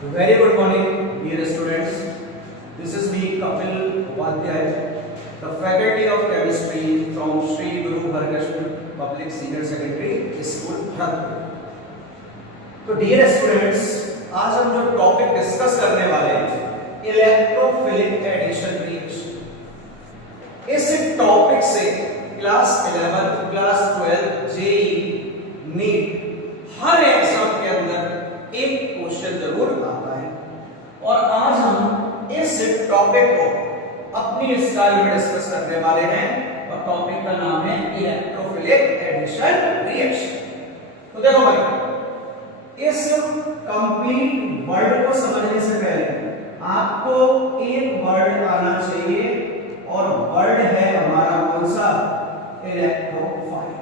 Very good morning, dear students. This is me, Kapil Upadhyay, the faculty of chemistry from Sri Guru Harkrishna Public Senior Secondary School, Bharatpur. तो dear students, आज हम जो topic discuss करने वाले हैं electrophilic addition reaction. इस topic से class 11, class 12, JEE, NEET हर exam के अंदर एक क्वेश्चन जरूर आता है और आज हम इस टॉपिक को अपनी स्टाइल में डिस्कस करने वाले हैं और टॉपिक का नाम है इलेक्ट्रोफिलिक एडिशन रिएक्शन। तो देखो भाई, इस कंप्लीट वर्ड को समझने से पहले आपको एक वर्ड आना चाहिए और वर्ड है हमारा कौन सा? इलेक्ट्रोफाइल।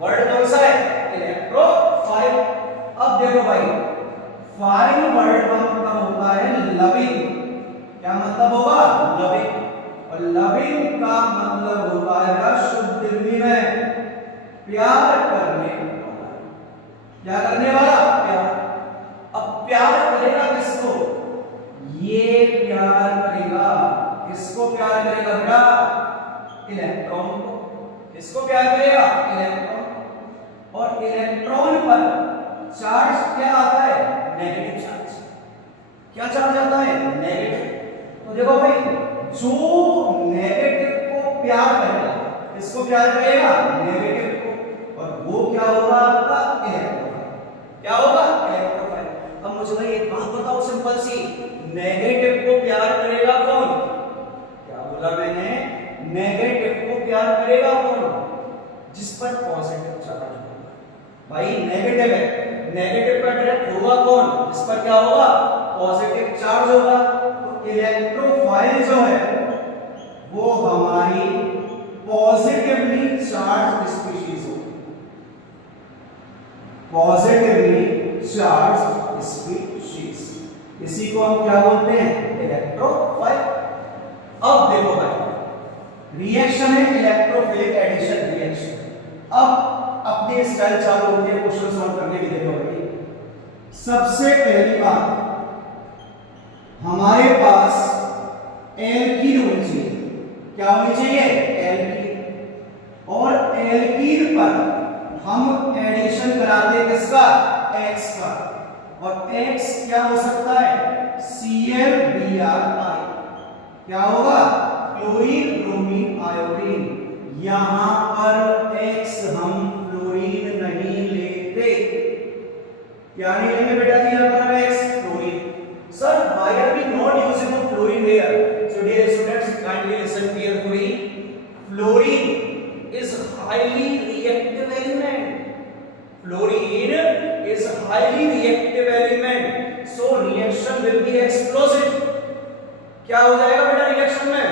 वर्ड कौन सा है? इलेक्ट्रोफाइल। अब देखो भाई, फाइल वर्ड का मतलब होता है लविंग। क्या मतलब होगा? लविंग। और लविंग का मतलब होता है शुद्ध हिंदी में प्यार करने वाला। क्या करने वाला? प्यार। अब प्यार करेगा किसको? ये प्यार करेगा किसको? प्यार करेगा बेटा इलेक्ट्रॉन को। किसको प्यार करेगा? इलेक्ट्रॉन। और इलेक्ट्रॉन पर चार्ज क्या आता है? Negative charge. क्या चार्ज आता है? नेगेटिव। तो देखो भाई, जो नेगेटिव को प्यार करेगा, किसको प्यार करेगा? नेगेटिव को। और वो क्या होगा? आपका इलेक्ट्रोफाइल। क्या होगा? इलेक्ट्रोफाइल। अब मुझे भाई एक बात बताओ सिंपल सी, नेगेटिव को प्यार करेगा कौन? क्या बोला मैंने? नेगेटिव को प्यार करेगा कौन? जिस पर पॉजिटिव चार्ज होगा। भाई नेगेटिव है, नेगेटिव का अट्रैक्ट होगा कौन? जिस पर क्या होगा? पॉजिटिव चार्ज होगा। तो इलेक्ट्रोफाइल जो है वो हमारी पॉजिटिवली चार्ज स्पीशीज होगी। पॉजिटिवली चार्ज स्पीशीज, इसी को हम क्या बोलते हैं? इलेक्ट्रोफाइल। अब देखो भाई, रिएक्शन है इलेक्ट्रोफिलिक एडिशन रिएक्शन। अब अपनी स्टाइल चालू होती है क्वेश्चन सॉल्व करने की। देखो भाई, सबसे पहली बात, हमारे पास एल्कीन होनी चाहिए। क्या होनी चाहिए? एल्कीन। और एल्कीन पर हम एडिशन कराते हैं किसका? एक्स का। और एक्स क्या हो सकता है? ClBr। क्या होगा? Chlorine, bromine, iodine. यहां पर एक्स हम फ्लोरीन नहीं लेते। क्या नहीं लेंगे बेटा जी? यहां पर हम x fluorine. Sir, why are we not using fluorine here? So dear students, kindly listen carefully. Fluorine is highly reactive element. Fluorine is highly reactive element. So reaction will be explosive. क्या हो जाएगा बेटा reaction में?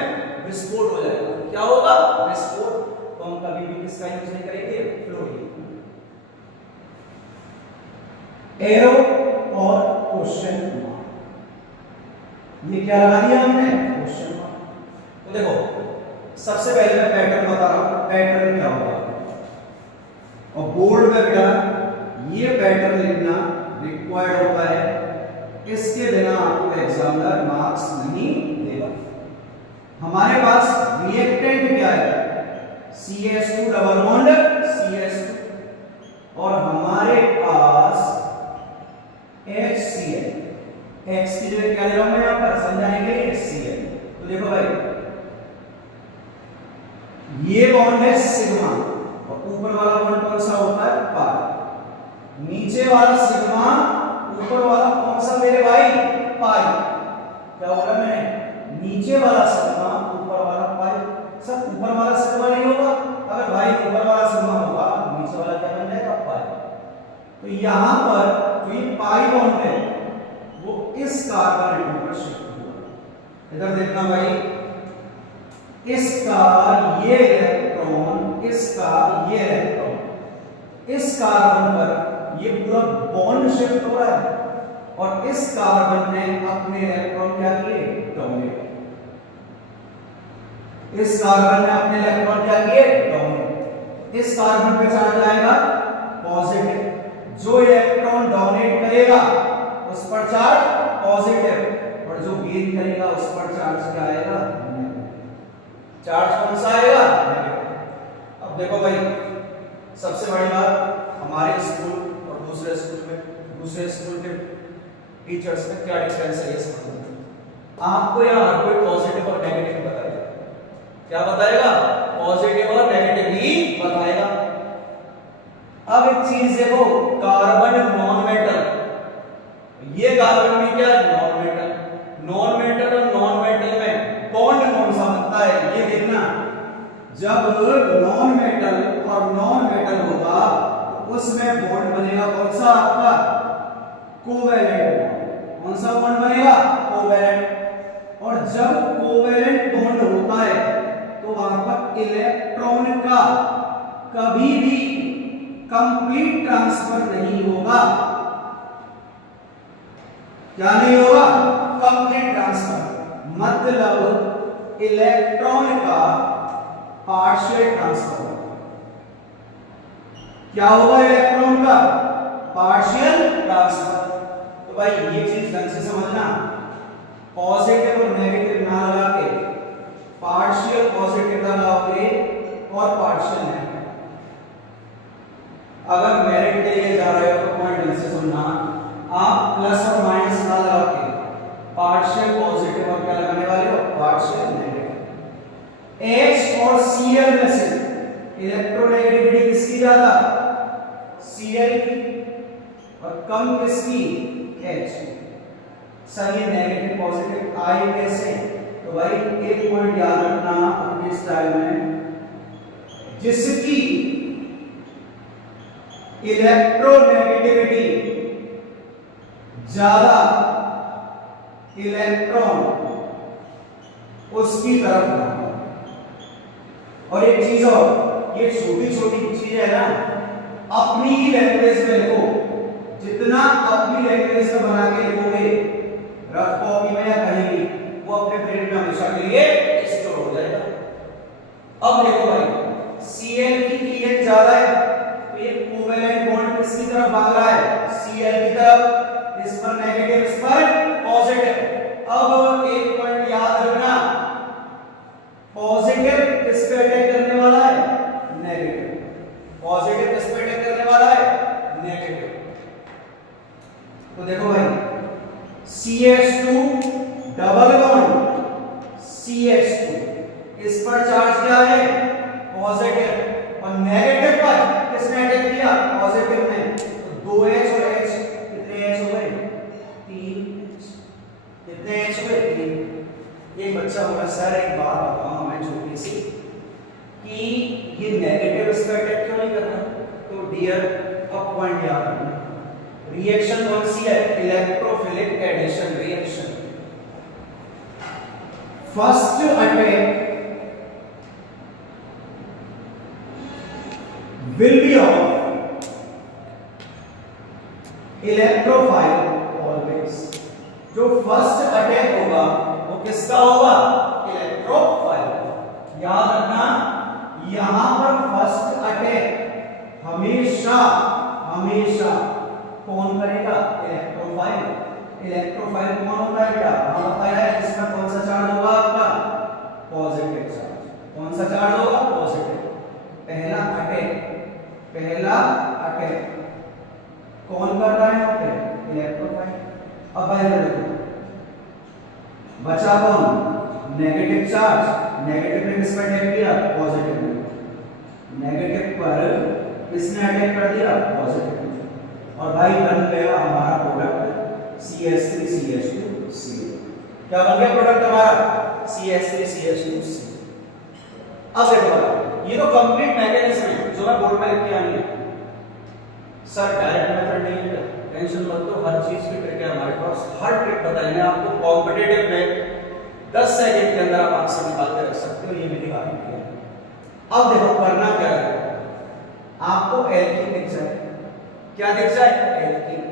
विस्फोट हो जाएगा। क्या होगा? विस्फोट। तो हम कभी भी किसका यूज नहीं करेंगे? फ्लोरीन। एरो और क्वेश्चन मार्क, ये क्या लगा दिया हमने? Question mark. तो देखो, सबसे पहले मैं पैटर्न बता रहा हूं, पैटर्न क्या होगा। और बोर्ड में बेटा ये पैटर्न लिखना रिक्वायर्ड होता है, इसके बिना आपको एग्जामिनर मार्क्स नहीं देगा। हमारे पास रिएक्टेंट क्या है? CH2 डबल बॉन्ड CH2 और हमारे पास HCl। X की जगह क्या ले रहा हूं मैं यहां पर समझाने के लिए? Cl। तो देखो भाई, ये बॉन्ड है सिग्मा और ऊपर वाला बॉन्ड कौन सा होता है? पाई। नीचे वाला सिग्मा, ऊपर वाला कौन सा मेरे भाई? पाई। क्या बोला मैंने? नीचे वाला सिग्मा, ऊपर वाला पाई। सब ऊपर वाला सिग्मा नहीं होगा। अगर भाई ऊपर वाला सिग्मा होगा तो नीचे वाला क्या बन जाएगा? पाई। तो यहां पर जो ये पाई बॉन्ड है वो इस कार्बन एटम पर शिफ्ट हुआ। इधर देखना भाई, इसका ये इलेक्ट्रॉन, इसका ये इलेक्ट्रॉन इस कार्बन पर ये पूरा बॉन्ड शिफ्ट हो रहा है और इस कार्बन ने अपने इलेक्ट्रॉन क्या किए? डोनेट। इस कार्बन ने अपने इलेक्ट्रॉन क्या किए? डोनेट। इस कार्बन पे चार्ज आएगा पॉजिटिव। जो इलेक्ट्रॉन डोनेट करेगा उस पर चार्ज गेन करेगा उस पर चार्ज क्या आएगा? चार्ज कौन सा आएगा? नेगेटिव। अब देखो भाई, सबसे बड़ी बात, हमारे स्कूल और दूसरे स्कूल के टीचर्स में क्या डिफरेंस है ये समझो। आपको यहाँ हर कोई पॉजिटिव और नेगेटिव बताएगा। क्या बताएगा? पॉजिटिव और नेगेटिव ही बताएगा। अब एक चीज देखो, कार्बन नॉन मेटल, ये कार्बन भी क्या है? Non metal. नॉन मेटल और नॉन मेटल में बॉन्ड कौन सा बनता है ये देखना। जब नॉन मेटल और नॉन मेटल होगा उसमें बॉन्ड बनेगा कौन सा? आपका कोवैलेंट। कौन सा बॉन्ड बनेगा? कोवैलेंट। और जब कोवैलेंट बॉन्ड होता है तो वहां पर इलेक्ट्रॉन का कभी भी कंप्लीट ट्रांसफर नहीं होगा। क्या नहीं होगा? कंप्लीट ट्रांसफर, मतलब इलेक्ट्रॉन का पार्शियल ट्रांसफर। क्या होगा? इलेक्ट्रॉन का पार्शियल ट्रांसफर। तो भाई ये चीज ढंग से समझना, पॉजिटिव और नेगेटिव ना लगा के पार्शियल पॉजिटिव लगाओगे और पार्शियल नेगेटिव। अगर मेरिट के लिए जा रहे हो तो पॉइंट ढंग से सुनना, आप प्लस और माइनस ना लगा के पार्शियल पॉजिटिव और क्या लगाने वाले हो? Partial negative. H और Cl में से इलेक्ट्रोनेगेटिविटी किसकी ज्यादा? Cl की। और कम किसकी? H। सर ये नेगेटिव पॉजिटिव आए कैसे? तो भाई एक पॉइंट याद रखना अपने स्टाइल में, जिसकी इलेक्ट्रोनेगेटिविटी ज्यादा इलेक्ट्रॉन उसकी तरफ ना। और एक चीज और, ये छोटी छोटी चीज है ना, अपनी ही लैंग्वेज में लिखो। जितना अपनी लैंग्वेज में बना के लिखोगे रफ कॉपी में या कहीं भी, वो अपने ब्रेन में हमेशा के लिए स्टोर हो जाएगा। अब देखो भाई, Cl की En ज्यादा है तो ये कोवैलेंट बॉन्ड किसकी तरफ भाग रहा है? Cl की तरफ। इस पर नेगेटिव, इस पर पॉजिटिव। अब एक पॉइंट याद रखना, पॉजिटिव किस पे अटैक करने वाला है? नेगेटिव। पॉजिटिव किस पे अटैक करने वाला है? नेगेटिव। तो देखो भाई, CH2 डबल बॉन्ड CH2, इस पर चार्ज क्या है? पॉजिटिव। और नेगेटिव पर किसने अटैक किया? पॉजिटिव ने। तो 2H और H, कितने H हो गए? 3H। कितने H हुए? 3। एक बच्चा बोला सर एक बात बताओ मैं छोटी सी, कि ये नेगेटिव इस पर अटैक क्यों नहीं कर रहा? तो डियर अब पॉइंट याद रखना, रिएक्शन कौन सी है? Electrophilic addition reaction. First attack will be of electrophile always। जो फर्स्ट अटैक होगा वो किसका होगा? इलेक्ट्रोफाइल। याद रखना, यहां पर फर्स्ट अटैक हमेशा हमेशा कौन करेगा? इलेक्ट्रोफाइल। इलेक्ट्रोफाइल कौन होता है बेटा? वहां बताया है इसमें कौन सा चार्ज होगा? आपका पॉजिटिव चार्ज। कौन सा चार्ज होगा? पॉजिटिव। पहला अटैक कौन कर रहा है? यहाँ पे इलेक्ट्रोफाइल। अब भाई देखो, बचा कौन? Negative charge. नेगेटिव ने किस पर अटैक किया? पॉजिटिव ने। नेगेटिव पर किसने अटैक कर दिया? पॉजिटिव। और भाई बन गया हमारा प्रोडक्ट CH3CH2Cl। क्या बन गया प्रोडक्ट हमारा? CH3CH2Cl। अब देखो ये तो कंप्लीट मैकेनिज्म है जो मैं बोर्ड में लिख के आनी है। सर डायरेक्ट मेथड नहीं है, टेंशन मत लो, हर चीज की ट्रिक है हमारे पास, हर ट्रिक बताएंगे आपको। कॉम्पिटिटिव में 10 सेकंड के अंदर आप आंसर निकाल के रख सकते हो, ये मेरी गारंटी है। अब देखो करना क्या है, आपको एल्कीन दिख जाए। क्या दिख जाए? एल्कीन।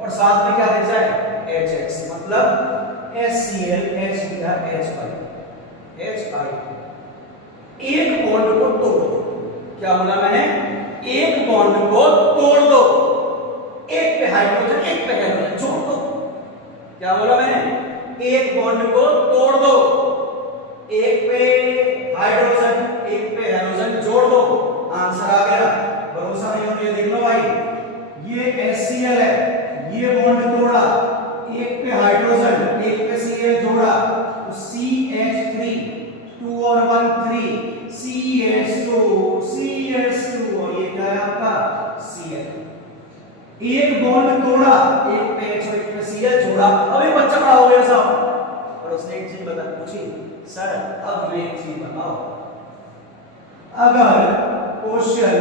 और साथ में क्या दिख जाए? HX, मतलब HCl, H दिया HI। एक बॉन्ड को तोड़ दो। क्या बोला मैंने? एक बॉन्ड को तोड़ दो। एक पे हाइड्रोजन एक पे हाइड्रोजन जोड़ दो। क्या बोला मैंने? एक बॉन्ड को तोड़ दो, एक पे हाइड्रोजन एक पे हेलोजन जोड़ दो, आंसर आ गया। भरोसा नहीं हो तो ये देख लो भाई, ये HCl है, ये बॉन्ड तोड़ा, एक पे हाइड्रोजन एक पे Cl जोड़ा तो CH3, 2 और 1 3, CH2 CH2 और ये क्या है आपका Cl। एक बॉन्ड तोड़ा, एक पे H एक पे Cl जोड़ा, अभी बच्चा खड़ा हो गया साहब और उसने एक चीज बता पूछी, सर अब मैं एक चीज बताओ, अगर क्वेश्चन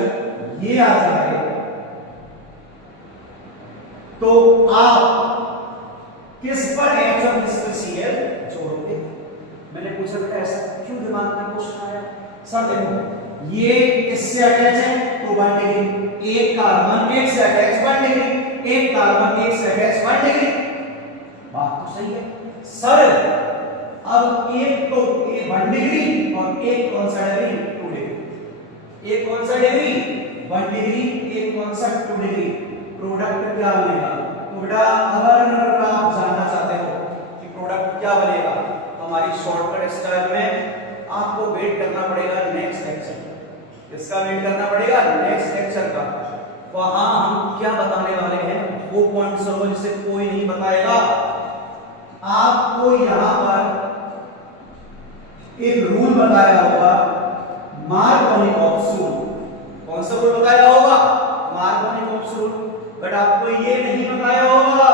ये आ जाए तो आप किस पर H और किस पर Cl जोड़ोगे? मैंने पूछा बेटा ऐसा क्यों दिमाग में क्वेश्चन आया? सर देखो ये इससे अटैच है तो 1 डिग्री, एक कार्बन एक से अटैच 1 डिग्री, एक कार्बन एक से अटैच 1 डिग्री, बात तो सही है सर। अब एक तो ये 1 डिग्री और एक कौन सा डिग्री 2 डिग्री, एक कौन सा डिग्री 1 डिग्री, एक कौन सा 2 डिग्री, प्रोडक्ट क्या बनेगा? तो बेटा अगर आप जानना चाहते हो कि प्रोडक्ट क्या बनेगा तो हमारी शॉर्टकट स्टाइल में आपको वेट करना पड़ेगा नेक्स्ट लेक्चर, इसका वेट करना पड़ेगा नेक्स्ट लेक्चर का। वहां हम क्या बताने वाले हैं वो पॉइंट्स हो जिसे कोई नहीं बताएगा। आपको यहां पर एक रूल बताया होगा मार्कोनिकॉप्स रूल, कौन सा रूल बताया होगा? Markovnikov's rule. बट आपको ये नहीं बताया होगा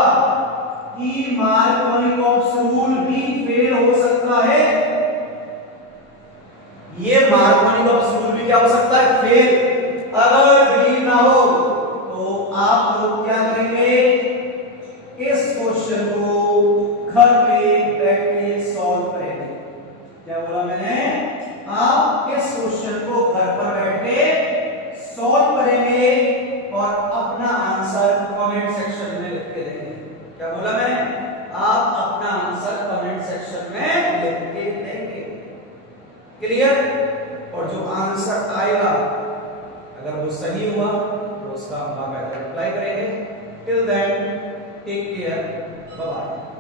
कि मार्कोनिकॉप्स रूल भी फेल हो सकता है। ये मार्कोनिकॉप्स रूल भी क्या हो सकता है? फेल। अगर बिलीव ना हो तो आप लोग क्या करेंगे, इस क्वेश्चन को घर पे बैठ के सॉल्व करेंगे। क्या बोला मैंने? आप इस क्वेश्चन को घर पर बैठ के सॉल्व करेंगे और अपना आंसर कमेंट सेक्शन में लिख के देंगे। क्या बोला मैंने? आप अपना आंसर कमेंट सेक्शन में लिख के देंगे। क्लियर? और जो आंसर आएगा अगर वो सही हुआ तो उसका हम बाकायदा रिप्लाई करेंगे। Till then take care, bye bye.